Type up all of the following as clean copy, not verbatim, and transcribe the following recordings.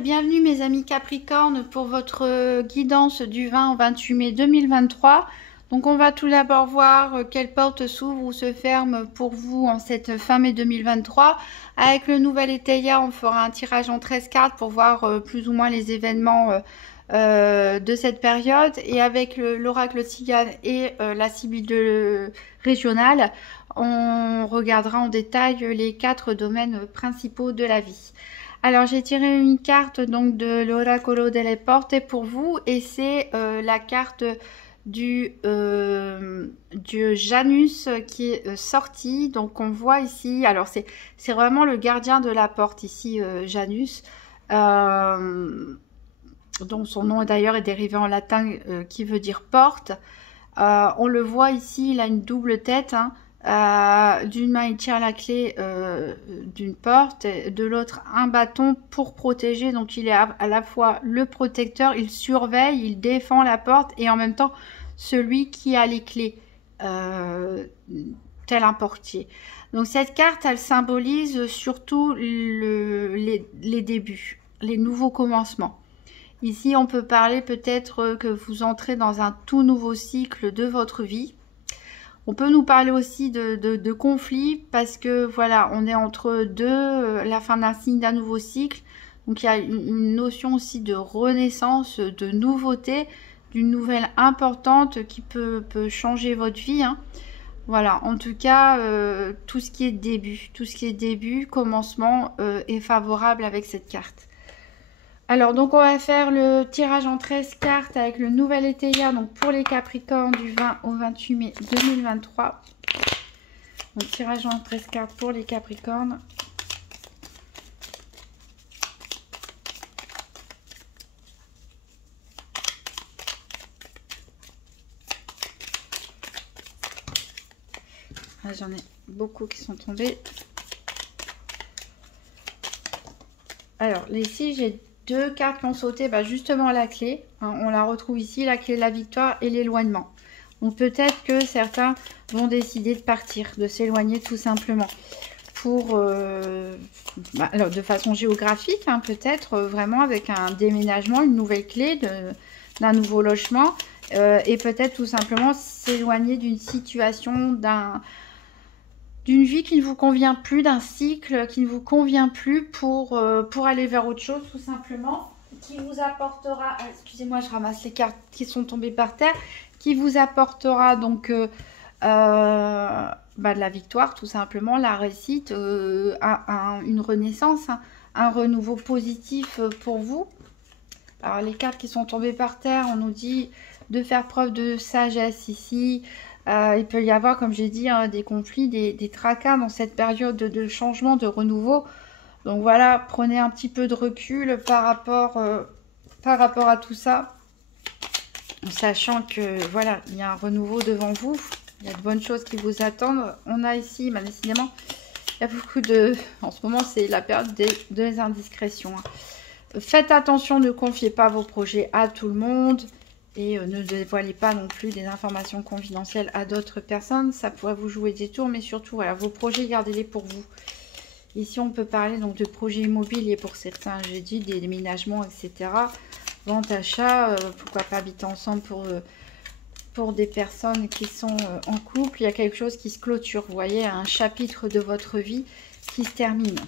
et bienvenue mes amis Capricorne pour votre guidance du 20 au 28 mai 2023. Donc on va tout d'abord voir quelle porte s'ouvre ou se ferme pour vous en cette fin mai 2023. Avec le nouvel Éteia, on fera un tirage en 13 cartes pour voir plus ou moins les événements de cette période. Et avec l'oracle Tzigane et la Sibylle régionale, on regardera en détail les 4 domaines principaux de la vie. Alors j'ai tiré une carte donc de l'Oracolo delle Porte pour vous et c'est la carte du Janus qui est sorti. Donc on voit ici, alors c'est vraiment le gardien de la porte ici, Janus. Donc son nom d'ailleurs est dérivé en latin qui veut dire porte. On le voit ici, il a une double tête, hein. D'une main il tient la clé d'une porte, de l'autre un bâton pour protéger, donc il est à la fois le protecteur, il surveille, il défend la porte et en même temps celui qui a les clés, tel un portier. Donc cette carte elle symbolise surtout les débuts, les nouveaux commencements. Ici on peut parler peut-être que vous entrez dans un tout nouveau cycle de votre vie. On peut nous parler aussi de conflits parce que voilà, on est entre la fin d'un signe, d'un nouveau cycle. Donc il y a une notion aussi de renaissance, de nouveauté, d'une nouvelle importante qui peut changer votre vie, hein. Voilà, en tout cas, tout ce qui est début, commencement est favorable avec cette carte. Alors, donc on va faire le tirage en 13 cartes avec le nouvel Éteia, donc pour les Capricornes du 20 au 28 mai 2023. Donc tirage en 13 cartes pour les Capricornes. Ah, j'en ai beaucoup qui sont tombés. Alors, ici j'ai 2 cartes qui ont sauté, justement la clé, hein, on la retrouve ici, la clé de la victoire et l'éloignement. Donc peut-être que certains vont décider de partir, de s'éloigner tout simplement. Pour, alors de façon géographique, hein, peut-être vraiment avec un déménagement, une nouvelle clé d'un nouveau logement. Et peut-être tout simplement s'éloigner d'une situation, d'une vie qui ne vous convient plus, d'un cycle qui ne vous convient plus pour aller vers autre chose tout simplement, qui vous apportera, excusez-moi je ramasse les cartes qui sont tombées par terre, qui vous apportera donc de la victoire tout simplement, la réussite, une renaissance, hein, un renouveau positif pour vous. Alors les cartes qui sont tombées par terre, on nous dit de faire preuve de sagesse ici. Il peut y avoir, comme j'ai dit, hein, des conflits, des tracas dans cette période de changement, de renouveau. Donc voilà, prenez un petit peu de recul par rapport à tout ça, en sachant que voilà, il y a un renouveau devant vous, il y a de bonnes choses qui vous attendent. On a ici, décidément, il y a beaucoup de... En ce moment, c'est la période des indiscrétions, hein. Faites attention, ne confiez pas vos projets à tout le monde. Et ne dévoilez pas non plus des informations confidentielles à d'autres personnes. Ça pourrait vous jouer des tours, mais surtout, voilà, vos projets, gardez-les pour vous. Ici, on peut parler donc de projets immobiliers pour certains, j'ai dit, des déménagements, etc. Vente, achat, pourquoi pas habiter ensemble pour des personnes qui sont en couple. Il y a quelque chose qui se clôture, vous voyez, un chapitre de votre vie qui se termine.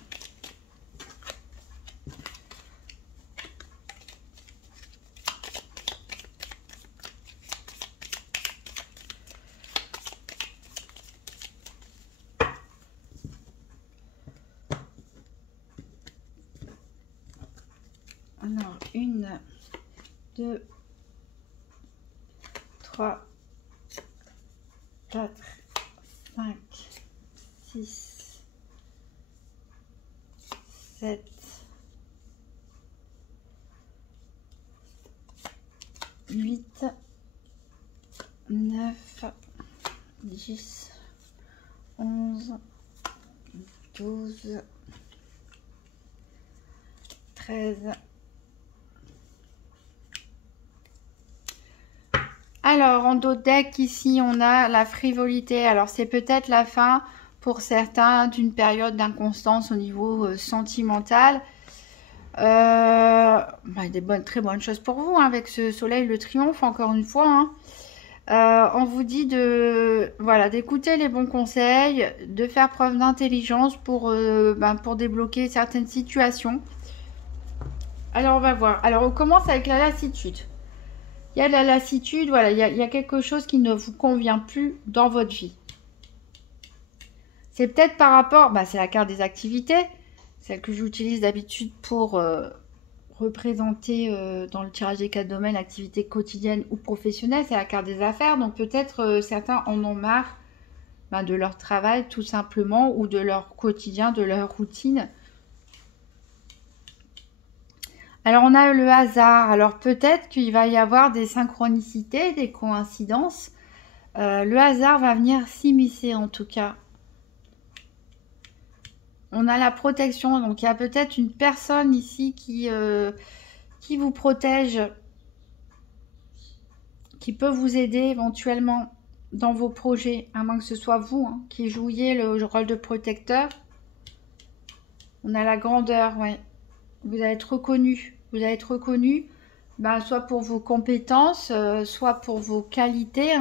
Alors, 1, 2, 3, 4, 5, 6, 7, 8, 9, 10, 11, 12, 13. Alors, en dos de deck, ici, on a la frivolité. Alors, c'est peut-être la fin pour certains d'une période d'inconstance au niveau sentimental. Très bonnes choses pour vous, hein, avec ce soleil, le triomphe, encore une fois. Hein. On vous dit d'écouter les bons conseils, de faire preuve d'intelligence pour débloquer certaines situations. Alors, on va voir. Alors, on commence avec la lassitude. Il y a de la lassitude, voilà, il y a quelque chose qui ne vous convient plus dans votre vie. C'est peut-être par rapport, c'est la carte des activités, celle que j'utilise d'habitude pour représenter dans le tirage des 4 domaines, activités quotidiennes ou professionnelles, c'est la carte des affaires. Donc peut-être certains en ont marre de leur travail tout simplement, ou de leur quotidien, de leur routine. Alors on a le hasard, alors peut-être qu'il va y avoir des synchronicités, des coïncidences. Le hasard va venir s'immiscer en tout cas. On a la protection, donc il y a peut-être une personne ici qui vous protège, qui peut vous aider éventuellement dans vos projets, à moins que ce soit vous qui jouiez le rôle de protecteur. On a la grandeur, ouais. Vous allez être reconnu. Vous allez être reconnu, soit pour vos compétences, soit pour vos qualités,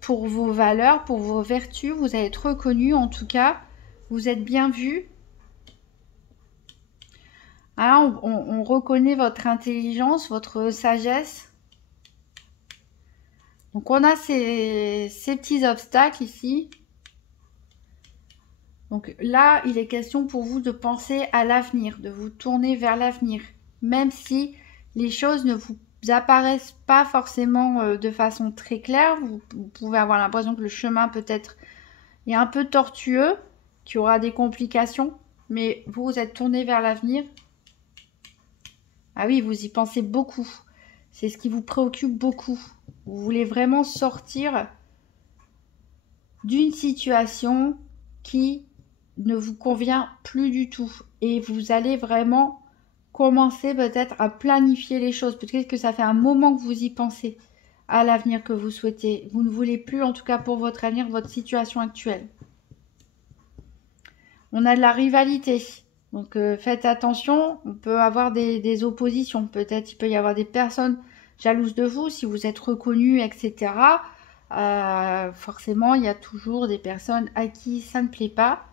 pour vos valeurs, pour vos vertus. Vous allez être reconnu en tout cas. Vous êtes bien vu. Alors, on reconnaît votre intelligence, votre sagesse. Donc, on a ces petits obstacles ici. Donc là, il est question pour vous de penser à l'avenir, de vous tourner vers l'avenir. Même si les choses ne vous apparaissent pas forcément de façon très claire. Vous pouvez avoir l'impression que le chemin peut-être est un peu tortueux, qu'il y aura des complications. Mais vous êtes tourné vers l'avenir. Ah oui, vous y pensez beaucoup. C'est ce qui vous préoccupe beaucoup. Vous voulez vraiment sortir d'une situation qui ne vous convient plus du tout. Et vous allez vraiment commencer peut-être à planifier les choses. Peut-être que ça fait un moment que vous y pensez à l'avenir que vous souhaitez. Vous ne voulez plus, en tout cas pour votre avenir, votre situation actuelle. On a de la rivalité. Donc faites attention, on peut avoir des oppositions. Peut-être il peut y avoir des personnes jalouses de vous si vous êtes reconnu, etc. Forcément, il y a toujours des personnes à qui ça ne plaît pas.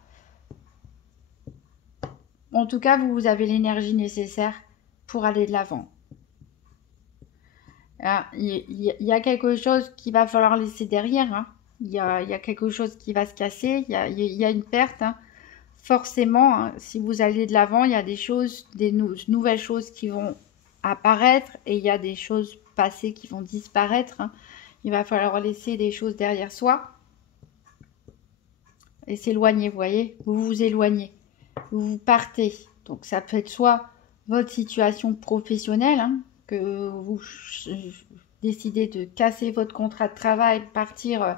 En tout cas, vous avez l'énergie nécessaire pour aller de l'avant. Il y a quelque chose qu'il va falloir laisser derrière. Il y a quelque chose qui va se casser. Il y a une perte. Forcément, si vous allez de l'avant, il y a des choses, nouvelles choses qui vont apparaître et il y a des choses passées qui vont disparaître. Il va falloir laisser des choses derrière soi et s'éloigner, vous voyez, vous vous éloignez, vous partez. Donc ça peut être soit votre situation professionnelle, que vous décidez de casser votre contrat de travail, partir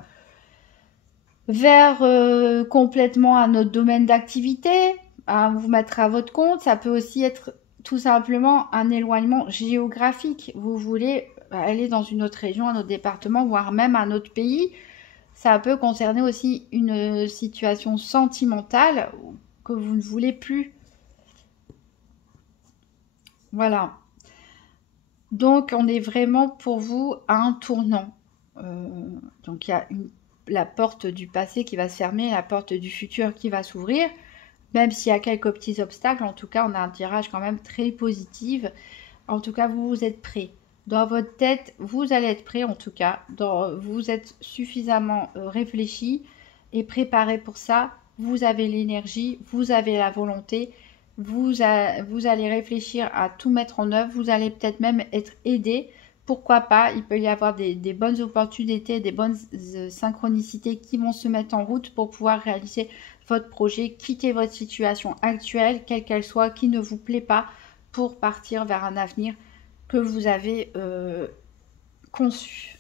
vers complètement un autre domaine d'activité, à vous mettre à votre compte. Ça peut aussi être tout simplement un éloignement géographique. Vous voulez aller dans une autre région, un autre département, voire même un autre pays. Ça peut concerner aussi une situation sentimentale que vous ne voulez plus. Voilà. Donc, on est vraiment pour vous à un tournant. Donc, il y a la porte du passé qui va se fermer, la porte du futur qui va s'ouvrir. Même s'il y a quelques petits obstacles, en tout cas, on a un tirage quand même très positif. En tout cas, vous êtes prêts. Dans votre tête, vous allez être prêts, en tout cas. Vous êtes suffisamment réfléchi et préparé pour ça. Vous avez l'énergie, vous avez la volonté. Vous allez réfléchir à tout mettre en œuvre. Vous allez peut-être même être aidé. Pourquoi pas? Il peut y avoir des bonnes opportunités, des bonnes synchronicités qui vont se mettre en route pour pouvoir réaliser votre projet, quitter votre situation actuelle, quelle qu'elle soit, qui ne vous plaît pas, pour partir vers un avenir que vous avez conçu.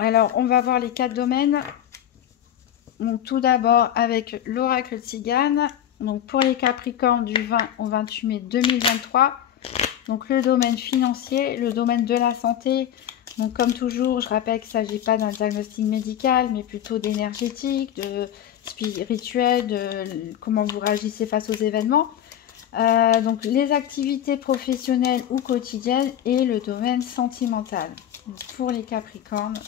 Alors, on va voir les 4 domaines. Donc, tout d'abord avec l'oracle Tzigane. Donc, pour les Capricornes du 20 au 28 mai 2023. Donc, le domaine financier, le domaine de la santé. Donc, comme toujours, je rappelle qu'il ne s'agit pas d'un diagnostic médical, mais plutôt d'énergétique, de spirituel, de comment vous réagissez face aux événements. Donc les activités professionnelles ou quotidiennes et le domaine sentimental. Donc, pour les Capricornes.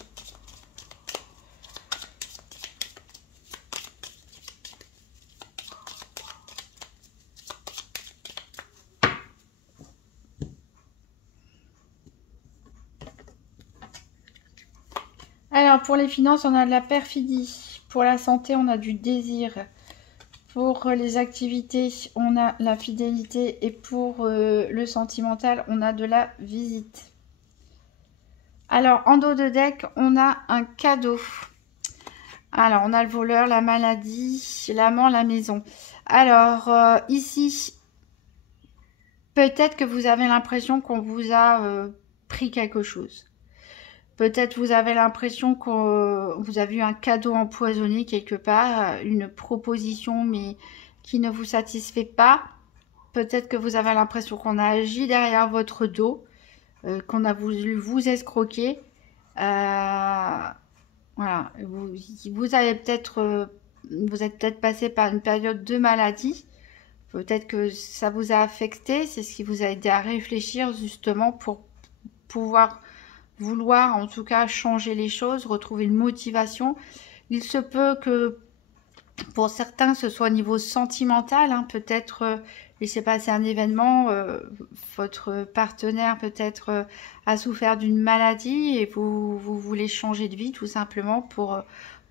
Alors pour les finances, on a de la perfidie. Pour la santé, on a du désir. Pour les activités, on a la fidélité. Et pour le sentimental, on a de la visite. Alors, en dos de deck, on a un cadeau. Alors, on a le voleur, la maladie, l'amant, la maison. Alors, ici, peut-être que vous avez l'impression qu'on vous a pris quelque chose. Peut-être vous avez l'impression que vous avez eu un cadeau empoisonné quelque part, une proposition mais qui ne vous satisfait pas. Peut-être que vous avez l'impression qu'on a agi derrière votre dos, qu'on a voulu vous escroquer. Voilà, vous avez peut-être, vous êtes peut-être passé par une période de maladie. Peut-être que ça vous a affecté. C'est ce qui vous a aidé à réfléchir justement pour pouvoir vouloir en tout cas changer les choses, retrouver une motivation. Il se peut que pour certains ce soit au niveau sentimental, hein, peut-être laissez passer un événement, votre partenaire peut-être a souffert d'une maladie et vous voulez changer de vie tout simplement pour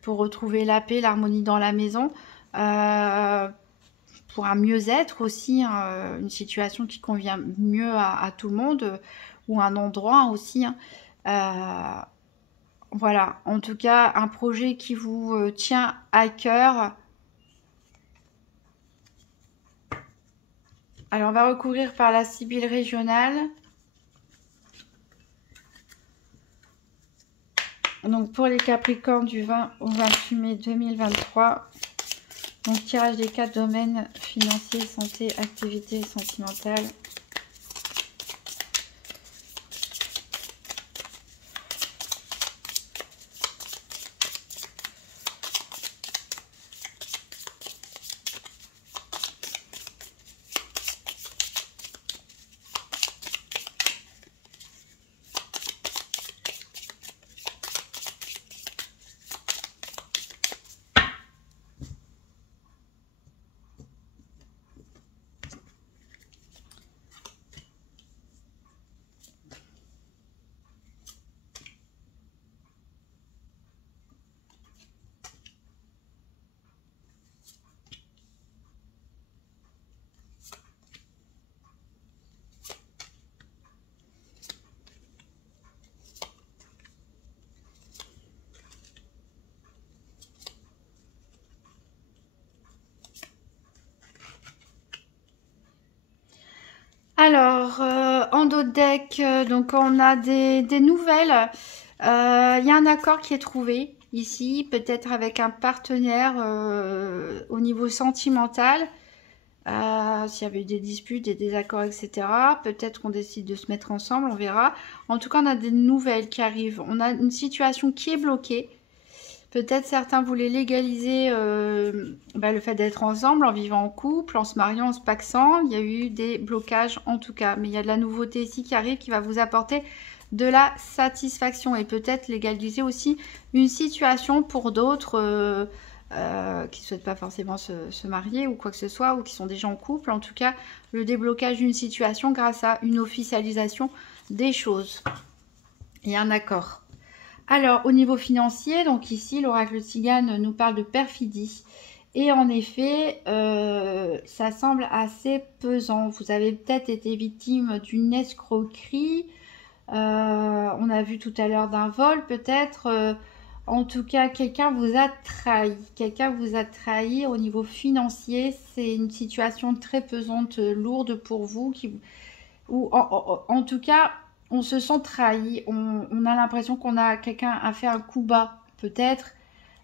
retrouver la paix, l'harmonie dans la maison, pour un mieux-être aussi, hein, une situation qui convient mieux à tout le monde, ou un endroit aussi, hein. Voilà, en tout cas, un projet qui vous tient à cœur. Alors, on va recourir par la Sibylle régionale. Donc, pour les Capricornes du 20 au 28 mai 2023. Donc, tirage des 4 domaines financiers, santé, activité sentimentale. Alors, en dos de deck, donc on a des nouvelles. Il y a un accord qui est trouvé ici, peut-être avec un partenaire au niveau sentimental. S'il y avait eu des disputes, des désaccords, etc. Peut-être qu'on décide de se mettre ensemble, on verra. En tout cas, on a des nouvelles qui arrivent. On a une situation qui est bloquée. Peut-être certains voulaient légaliser le fait d'être ensemble, en vivant en couple, en se mariant, en se pacsant. Il y a eu des blocages en tout cas. Mais il y a de la nouveauté ici qui arrive qui va vous apporter de la satisfaction. Et peut-être légaliser aussi une situation pour d'autres qui ne souhaitent pas forcément se marier ou quoi que ce soit, ou qui sont déjà en couple. En tout cas, le déblocage d'une situation grâce à une officialisation des choses. Et un accord. Alors, au niveau financier, donc ici, l'oracle Tzigane nous parle de perfidie. Et en effet, ça semble assez pesant. Vous avez peut-être été victime d'une escroquerie. On a vu tout à l'heure d'un vol, peut-être. En tout cas, quelqu'un vous a trahi. Quelqu'un vous a trahi au niveau financier. C'est une situation très pesante, lourde pour vous. En tout cas... on se sent trahi, on a l'impression qu'on a quelqu'un a fait un coup bas, peut-être,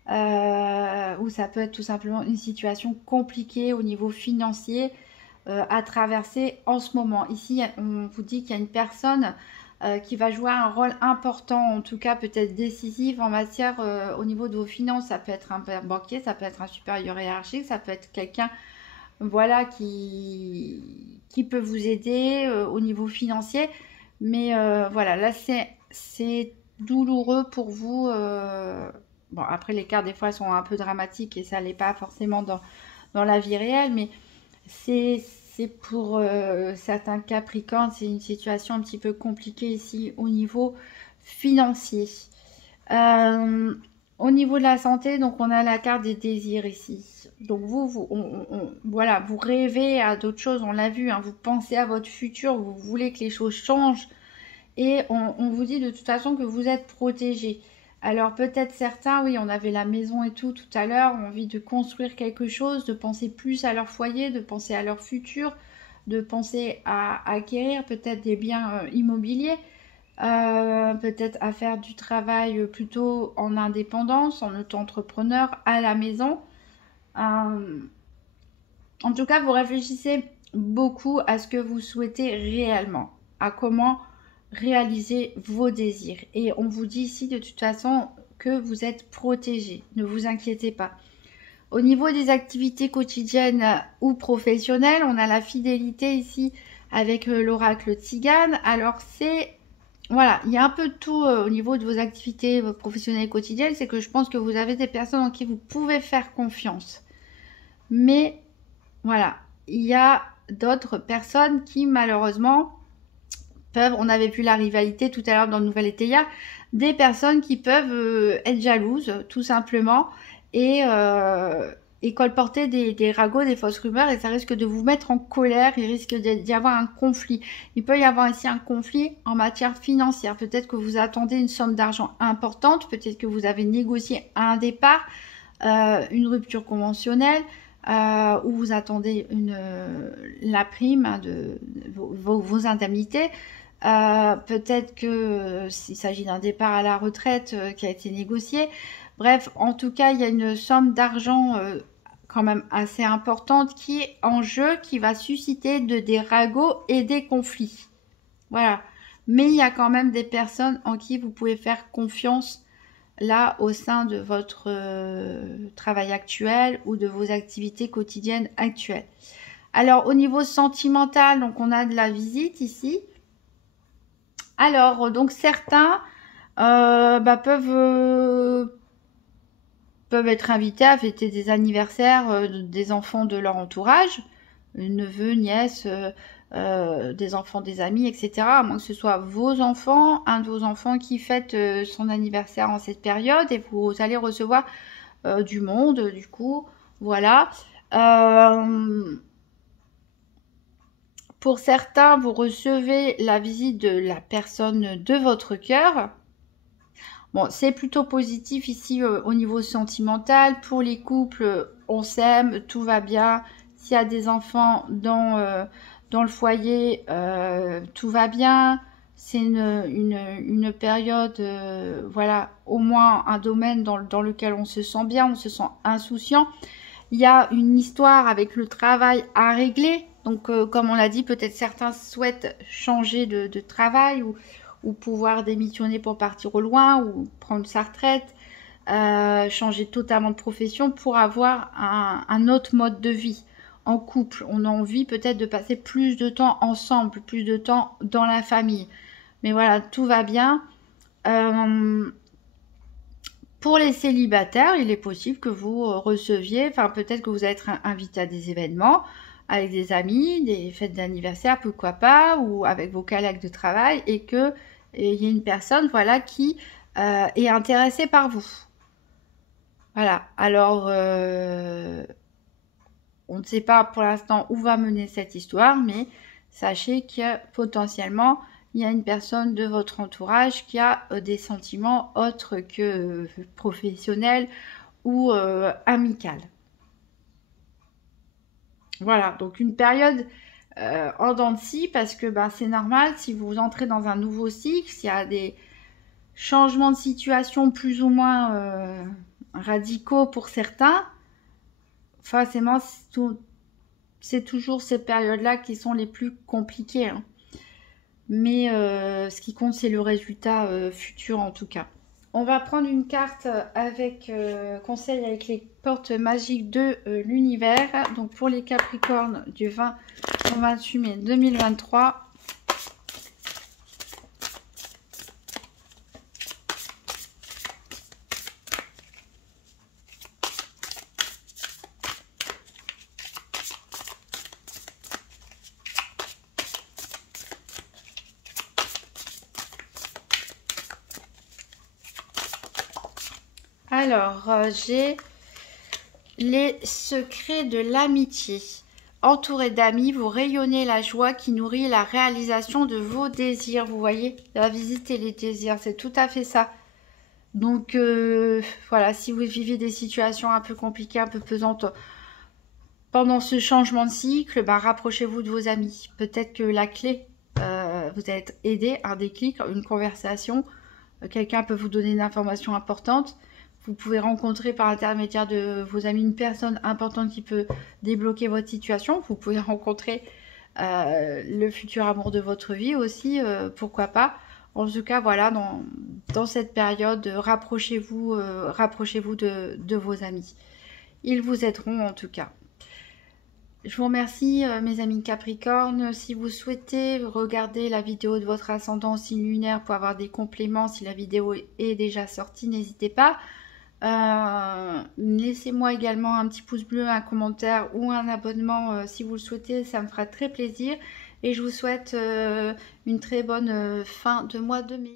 ou ça peut être tout simplement une situation compliquée au niveau financier à traverser en ce moment. Ici, on vous dit qu'il y a une personne qui va jouer un rôle important, en tout cas peut-être décisif en matière au niveau de vos finances. Ça peut être un banquier, ça peut être un supérieur hiérarchique, ça peut être quelqu'un voilà, qui peut vous aider au niveau financier. Mais voilà, là, c'est douloureux pour vous. Bon, après, les cartes, des fois, sont un peu dramatiques et ça l'est pas forcément dans la vie réelle. Mais c'est pour certains Capricornes, c'est une situation un petit peu compliquée ici au niveau financier. Euh, Au niveau de la santé, donc on a la carte des désirs ici. Donc voilà, vous rêvez à d'autres choses, on l'a vu, hein, vous pensez à votre futur, vous voulez que les choses changent et on vous dit de toute façon que vous êtes protégé. Alors peut-être certains, oui, on avait la maison et tout à l'heure, ont envie de construire quelque chose, de penser plus à leur foyer, de penser à leur futur, de penser à acquérir peut-être des biens immobiliers. Peut-être à faire du travail plutôt en indépendance, en auto-entrepreneur à la maison. Euh, En tout cas, vous réfléchissez beaucoup à ce que vous souhaitez réellement, à comment réaliser vos désirs. Et on vous dit ici de toute façon que vous êtes protégé, ne vous inquiétez pas. Au niveau des activités quotidiennes ou professionnelles, on a la fidélité ici avec l'oracle Tzigane. Alors c'est voilà, il y a un peu de tout au niveau de vos activités professionnelles et quotidiennes. C'est que je pense que vous avez des personnes en qui vous pouvez faire confiance. Mais voilà, il y a d'autres personnes qui malheureusement peuvent, on avait vu la rivalité tout à l'heure dans le Nouvel Étéia, des personnes qui peuvent être jalouses tout simplement et colporter des ragots, des fausses rumeurs et ça risque de vous mettre en colère, il risque d'y avoir un conflit. Il peut y avoir ici un conflit en matière financière, peut-être que vous attendez une somme d'argent importante, peut-être que vous avez négocié un départ, une rupture conventionnelle, où vous attendez la prime hein, de vos indemnités. Peut-être que s'il s'agit d'un départ à la retraite qui a été négocié. Bref, en tout cas, il y a une somme d'argent quand même assez importante qui est en jeu, qui va susciter des ragots et des conflits. Voilà. Mais il y a quand même des personnes en qui vous pouvez faire confiance là au sein de votre travail actuel ou de vos activités quotidiennes actuelles. Alors au niveau sentimental, donc on a de la visite ici. Alors donc certains peuvent être invités à fêter des anniversaires des enfants de leur entourage, neveux, nièces, des enfants des amis, etc. À moins que ce soit vos enfants, un de vos enfants qui fête son anniversaire en cette période et vous allez recevoir du monde, du coup, voilà. Pour certains, vous recevez la visite de la personne de votre cœur. Bon, c'est plutôt positif ici au niveau sentimental. Pour les couples, on s'aime, tout va bien. S'il y a des enfants dans le foyer, tout va bien. C'est une période, voilà, au moins un domaine dans lequel on se sent bien, on se sent insouciant. Il y a une histoire avec le travail à régler. Donc, comme on l'a dit, peut-être certains souhaitent changer de travail ou pouvoir démissionner pour partir au loin ou prendre sa retraite, changer totalement de profession pour avoir un autre mode de vie en couple. On a envie peut-être de passer plus de temps ensemble, plus de temps dans la famille. Mais voilà, tout va bien. Pour les célibataires, il est possible que vous receviez, enfin peut-être que vous allez être invité à des événements avec des amis, des fêtes d'anniversaire, pourquoi pas, ou avec vos collègues de travail, et que il y a une personne, voilà, qui est intéressée par vous. Voilà. Alors, on ne sait pas pour l'instant où va mener cette histoire, mais sachez que potentiellement, il y a une personne de votre entourage qui a des sentiments autres que professionnels ou amicaux. Voilà, donc une période en dents de scie parce que ben, c'est normal si vous entrez dans un nouveau cycle, s'il y a des changements de situation plus ou moins radicaux pour certains, forcément c'est toujours ces périodes-là qui sont les plus compliquées. Hein. Mais ce qui compte, c'est le résultat futur en tout cas. On va prendre une carte avec conseil avec les portes magiques de l'univers. Donc pour les Capricornes du 20 au 28 mai 2023. Alors, j'ai les secrets de l'amitié. Entouré d'amis, vous rayonnez la joie qui nourrit la réalisation de vos désirs. Vous voyez, la visite et les désirs, c'est tout à fait ça. Donc, voilà, si vous vivez des situations un peu compliquées, un peu pesantes pendant ce changement de cycle, bah, rapprochez-vous de vos amis. Peut-être que la clé, vous êtes aidé, un déclic, une conversation. Quelqu'un peut vous donner une information importante. Vous pouvez rencontrer par l'intermédiaire de vos amis une personne importante qui peut débloquer votre situation. Vous pouvez rencontrer le futur amour de votre vie aussi, pourquoi pas. En tout cas, voilà, dans cette période, rapprochez-vous de vos amis. Ils vous aideront en tout cas. Je vous remercie mes amis Capricorne. Si vous souhaitez regarder la vidéo de votre ascendant signe lunaire pour avoir des compléments, si la vidéo est déjà sortie, n'hésitez pas. Laissez-moi également un petit pouce bleu, un commentaire ou un abonnement si vous le souhaitez, ça me fera très plaisir. Et je vous souhaite une très bonne fin de mois de mai.